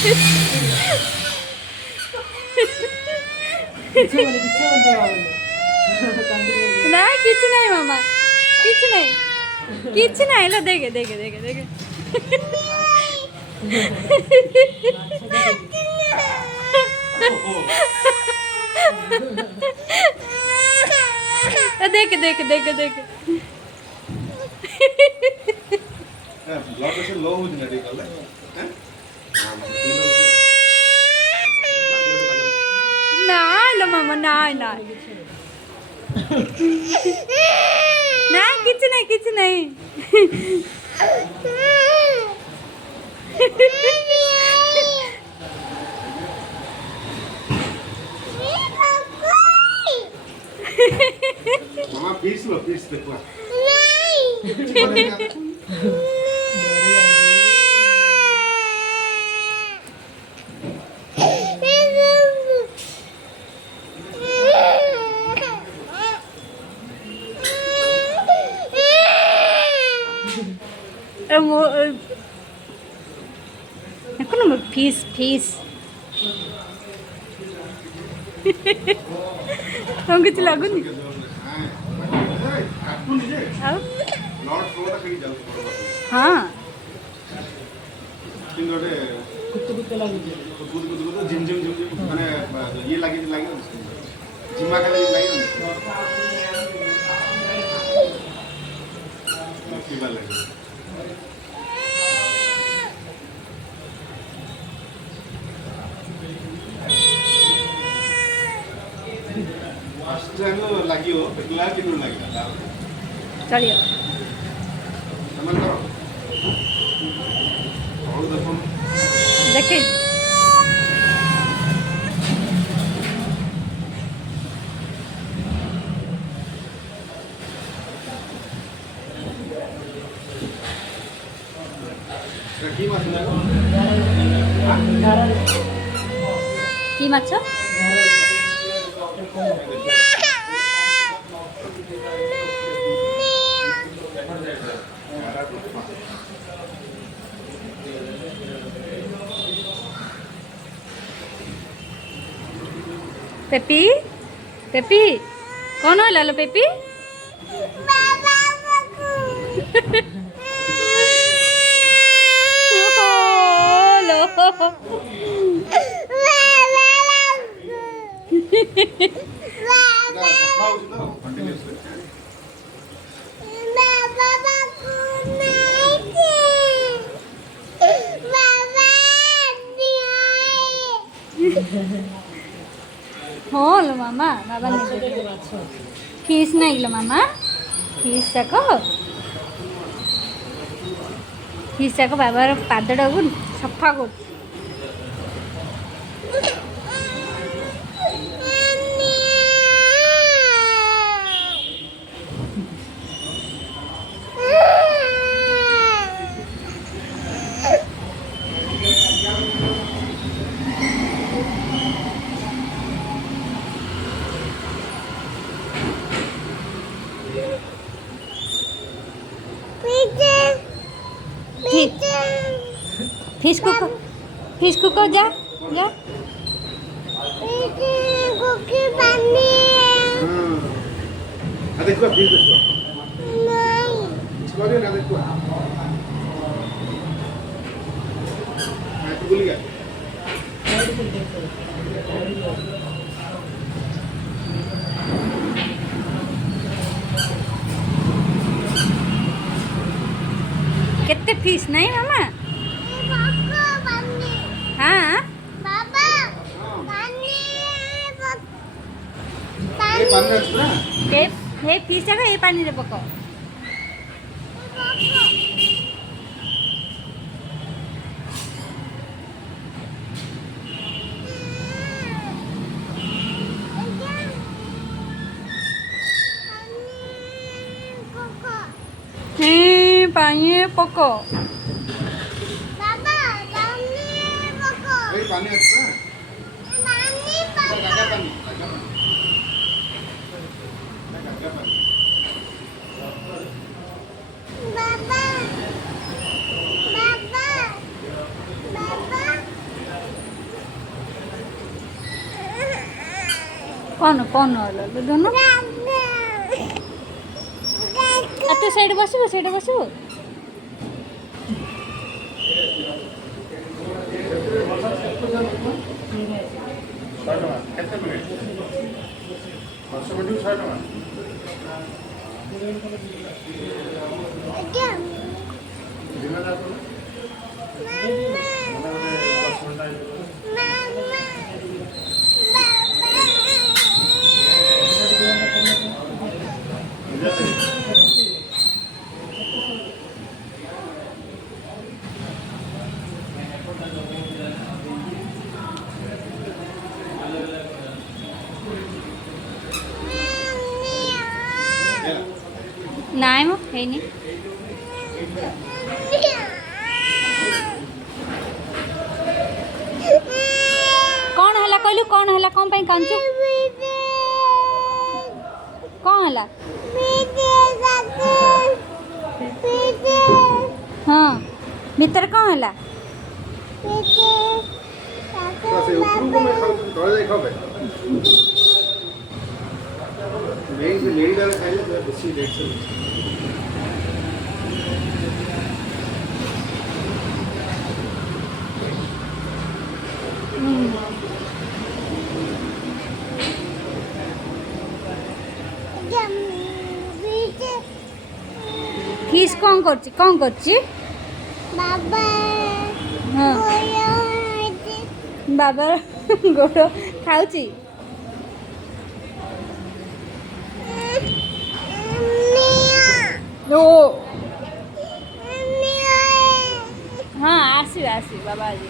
ना किच नहीं मामा किच नहीं किच नहीं लो देखे देखे देखे देखे देखे देखे देखे देखे ब्लड प्रेशर लो हो जिना ठीक है ना लो मामा ना ना ना किच नहीं किच नहीं मामा पीस लो पीस देखो এখন ফিস ফিস তোমাকে কিছু লাগুনি ଆଉ ब्लड फ्लो ता कहीं जाऊ ହଁ किन गोटे कुत जिम जिम जिम माने ये लागे जिमा का लागे फीवर लगे फर्स्ट टाइम लागियो पेटला किनु लागिला ଚଳିବ समझ करो और देखो ଦେଖେ की माछ लागो କି ମାଛ पेपी पेपी कौन है लालो पेपी लो हाँ लो मामा बाबा फीस नहीं लो मामा फीस जाक बाबार पादटा को सफा कर फिश को जा जा देखो फिश देखो नहीं छोड़िए ना देखो मैं तो भूल गया कितने फीस नहीं मामा हाँ ये पानी एक्स्ट्रा हे फीस जाक ये पानी रे पको पानी पको पानी एक्स्ट्रा गागा पानी कौन वाला दोनों तू साइड बसबू केते मिनिट 500 मिनिट 100 टका दिन ना तो नाई मो है नहीं कौन हला कहलु कौन हला कौन पे कांचू कौन हला हाँ भीतर कौन हला से ऊपर को मैं खाऊ तळे जाई खाबे मैं से लेडी डाल खाइले तो बेसी रेट से किस कौन करची बाबा हाँ बाबा गोड़ खाऊची ओ हाँ आसू बाबा जी